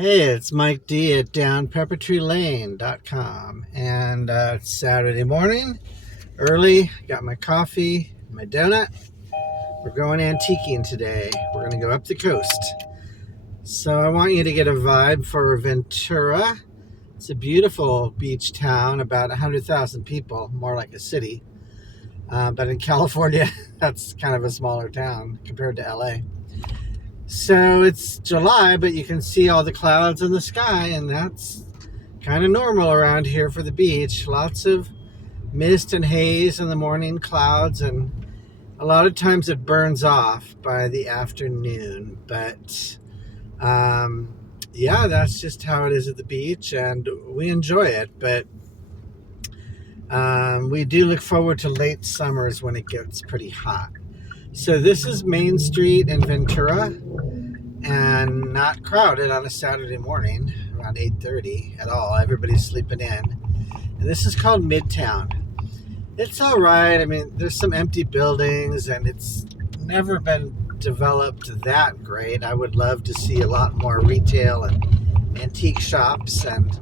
Hey, it's Mike D at downpeppertreelane.com. And it's Saturday morning, early. Got my coffee, my donut. We're going antiquing today. We're going to go up the coast. So I want you to get a vibe for Ventura. It's a beautiful beach town, about 100,000 people, more like a city. But in California, that's kind of a smaller town compared to LA. So it's July, but you can see all the clouds in the sky, and that's kind of normal around here for the beach. Lots of mist and haze in the morning, clouds, and a lot of times it burns off by the afternoon. But yeah, that's just how it is at the beach, and we enjoy it. But we do look forward to late summers when it gets pretty hot. So this is Main Street in Ventura, and not crowded on a Saturday morning around 8:30 at all. Everybody's sleeping in. And this is called Midtown. It's all right. I mean, there's some empty buildings, and it's never been developed that great. I would love to see a lot more retail and antique shops and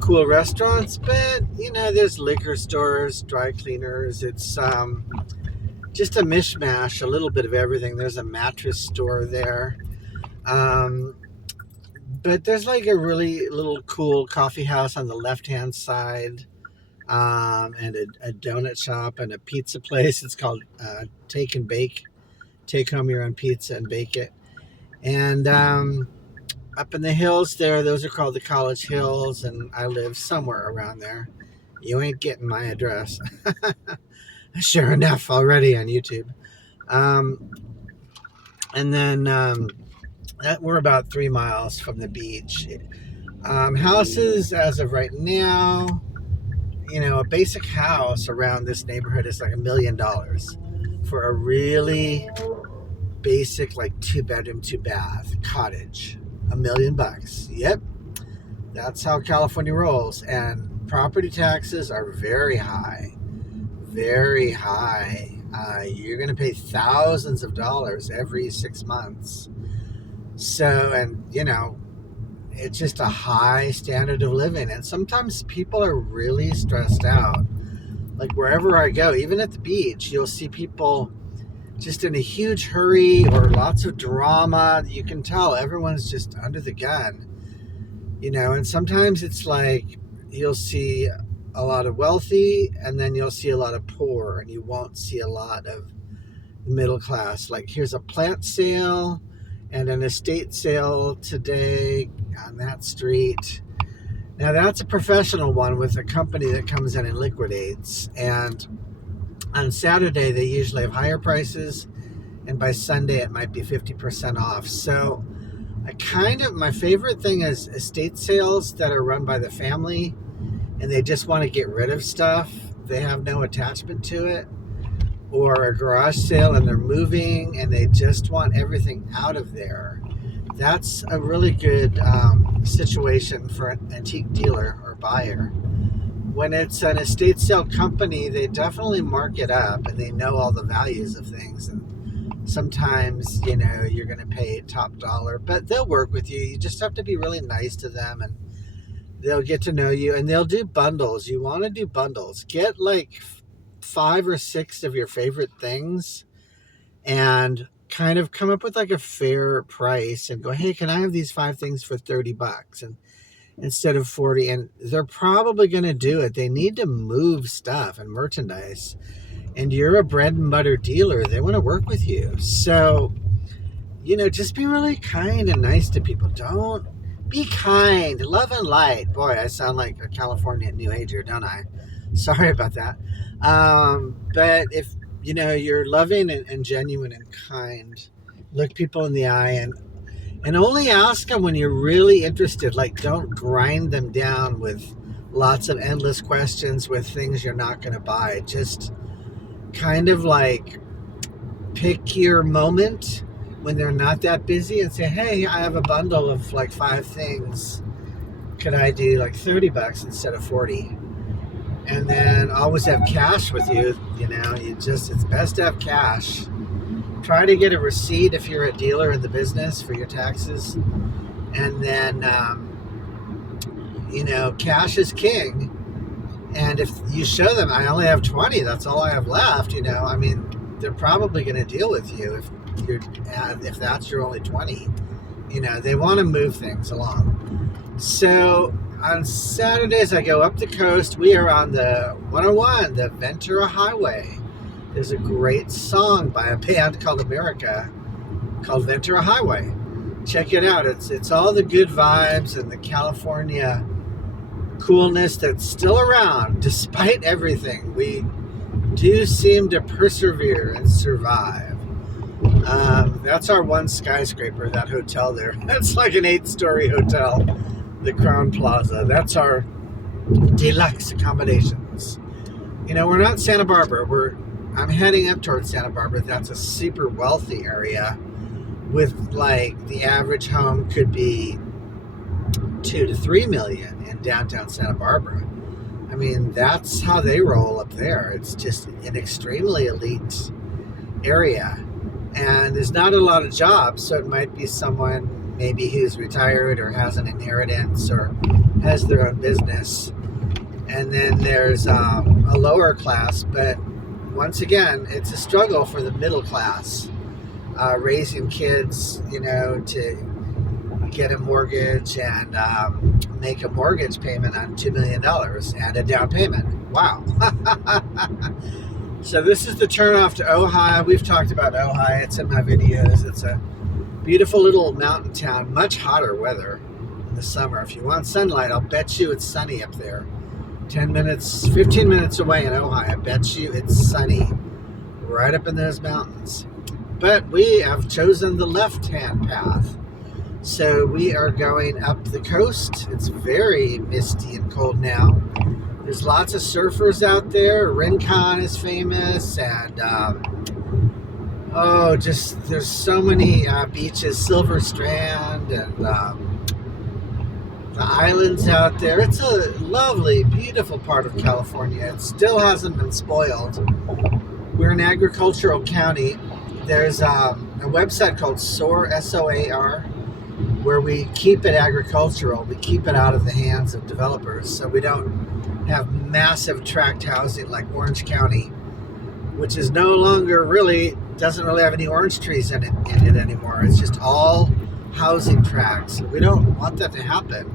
cool restaurants, but there's liquor stores, dry cleaners. It's just a mishmash, a little bit of everything. There's a mattress store there. But there's like a really little cool coffee house on the left-hand side, and a donut shop and a pizza place. It's called Take and Bake. Take home your own pizza and bake it. And up in the hills there, those are called the College Hills, and I live somewhere around there. You ain't getting my address. Sure enough, already on YouTube. And then we're about 3 miles from the beach. Houses, as of right now, a basic house around this neighborhood is like $1 million for a really basic, like 2-bedroom, 2-bath cottage. $1 million. Yep, that's how California rolls. And property taxes are very high. Very high. You're going to pay thousands of dollars every 6 months. So, and it's just a high standard of living. And sometimes people are really stressed out. Like wherever I go, even at the beach, you'll see people just in a huge hurry or lots of drama. You can tell everyone's just under the gun. And sometimes it's like you'll see a lot of wealthy, and then you'll see a lot of poor, and you won't see a lot of middle class. Like here's a plant sale and an estate sale today on that street. Now that's a professional one with a company that comes in and liquidates. And on Saturday, they usually have higher prices, and by Sunday, it might be 50% off. So my favorite thing is estate sales that are run by the family, and they just want to get rid of stuff. They have no attachment to it. Or a garage sale and they're moving and they just want everything out of there. That's a really good situation for an antique dealer or buyer. When it's an estate sale company, they definitely mark it up and they know all the values of things. And sometimes, you're going to pay top dollar, but they'll work with you. You just have to be really nice to them, and they'll get to know you, and they'll do bundles. You want to do bundles. Get like 5 or 6 of your favorite things and kind of come up with like a fair price and go, hey, can I have these 5 things for $30 and instead of 40? And they're probably going to do it. They need to move stuff and merchandise, and you're a bread and butter dealer. They want to work with you. So, just be really kind and nice to people. Don't be kind, love and light. Boy, I sound like a California New Ager, don't I? Sorry about that. But if, you're loving and genuine and kind, look people in the eye and only ask them when you're really interested. Like, don't grind them down with lots of endless questions with things you're not going to buy. Just kind of like pick your moment when they're not that busy and say, hey, I have a bundle of like 5 things. Could I do like $30 instead of 40? And then always have cash with you. It's best to have cash. Try to get a receipt if you're a dealer in the business for your taxes. And then, cash is king. And if you show them, I only have 20, that's all I have left, I mean, they're probably going to deal with you if that's your only 20. They want to move things along. So on Saturdays, I go up the coast. We are on the 101, the Ventura Highway. There's a great song by a band called America called Ventura Highway. Check it out. It's all the good vibes and the California coolness that's still around despite everything. We do seem to persevere and survive. That's our one skyscraper, that hotel there. That's like an 8-story hotel, the Crown Plaza. That's our deluxe accommodations. We're not Santa Barbara. I'm heading up towards Santa Barbara. That's a super wealthy area with, like, the average home could be $2 to $3 million in downtown Santa Barbara. I mean, that's how they roll up there. It's just an extremely elite area. And there's not a lot of jobs, so it might be someone maybe who's retired or has an inheritance or has their own business. And then there's a lower class, but once again, it's a struggle for the middle class, raising kids, to get a mortgage and make a mortgage payment on $2 million and a down payment. Wow. So this is the turnoff to Ojai. We've talked about Ojai. It's in my videos. It's a beautiful little mountain town, much hotter weather in the summer. If you want sunlight, I'll bet you it's sunny up there. 15 minutes away in Ojai, I bet you it's sunny right up in those mountains. But we have chosen the left-hand path. So we are going up the coast. It's very misty and cold now. There's lots of surfers out there. Rincon is famous, and there's so many beaches, Silver Strand, and the islands out there. It's a lovely, beautiful part of California. It still hasn't been spoiled. We're an agricultural county. There's a website called SOAR, SOAR, where we keep it agricultural. We keep it out of the hands of developers, so we don't have massive tract housing like Orange County, which is no longer doesn't really have any orange trees in it anymore. It's just all housing tracts. We don't want that to happen.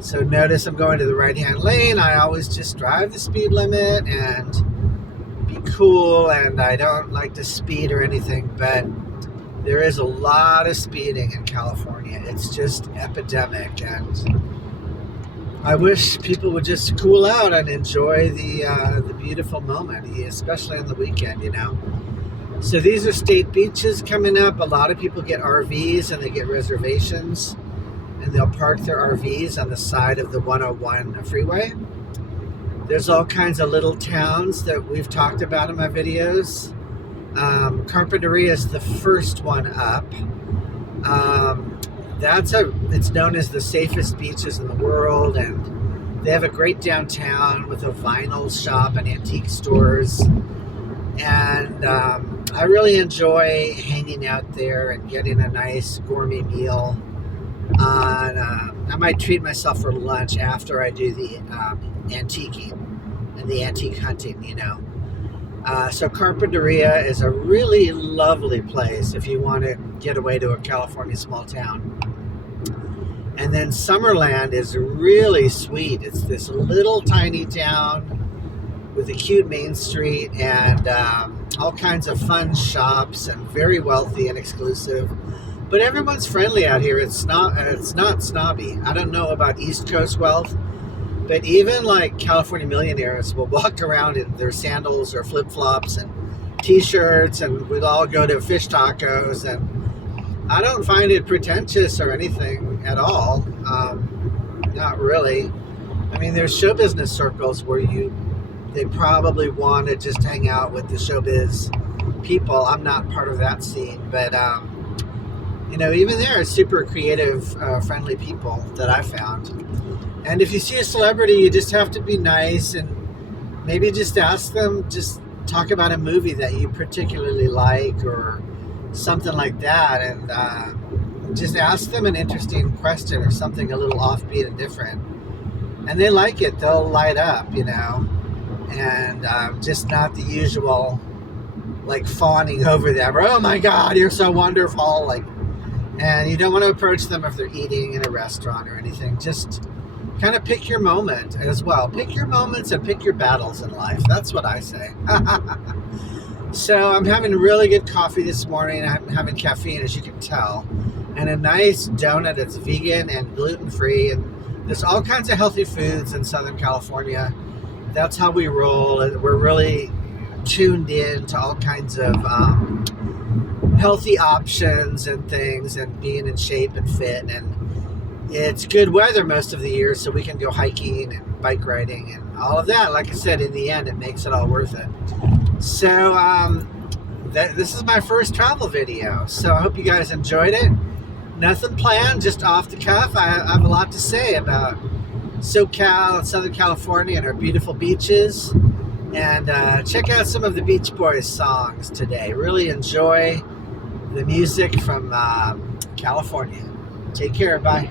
So notice I'm going to the right-hand lane. I always just drive the speed limit and be cool, and I don't like to speed or anything, but there is a lot of speeding in California. It's just epidemic, and I wish people would just cool out and enjoy the beautiful moment, especially on the weekend, So these are state beaches coming up. A lot of people get RVs and they get reservations, and they'll park their RVs on the side of the 101 freeway. There's all kinds of little towns that we've talked about in my videos. Carpinteria is the first one up. It's known as the safest beaches in the world, and they have a great downtown with a vinyl shop and antique stores. And I really enjoy hanging out there and getting a nice gourmet meal. I might treat myself for lunch after I do the antiquing and the antique hunting, So Carpinteria is a really lovely place if you want to get away to a California small town. And then Summerland is really sweet. It's this little tiny town with a cute main street and all kinds of fun shops and very wealthy and exclusive. But everyone's friendly out here. It's not snobby. I don't know about East Coast wealth, but even like California millionaires will walk around in their sandals or flip-flops and t-shirts, and we'll all go to fish tacos, and I don't find it pretentious or anything at all. Not really. I mean, there's show business circles where they probably want to just hang out with the showbiz people. I'm not part of that scene, but even there are super creative, friendly people that I found. And if you see a celebrity, you just have to be nice and maybe just ask them, just talk about a movie that you particularly like or something like that. And just ask them an interesting question or something a little offbeat and different, and they like it. They'll light up, and just not the usual like fawning over them or, oh my God, you're so wonderful. Like, and you don't want to approach them if they're eating in a restaurant or anything. Just kind of pick your moment as well. Pick your moments and pick your battles in life. That's what I say. So I'm having a really good coffee this morning. I'm having caffeine, as you can tell, and a nice donut that's vegan and gluten-free. And there's all kinds of healthy foods in Southern California. That's how we roll. And we're really tuned in to all kinds of healthy options and things, and being in shape and fit. And it's good weather most of the year, so we can go hiking and bike riding and all of that. Like I said, in the end, it makes it all worth it. So this is my first travel video, so I hope you guys enjoyed it. Nothing planned, just off the cuff. I have a lot to say about SoCal and Southern California and our beautiful beaches. And check out some of the Beach Boys songs today. Really enjoy the music from California. Take care. Bye.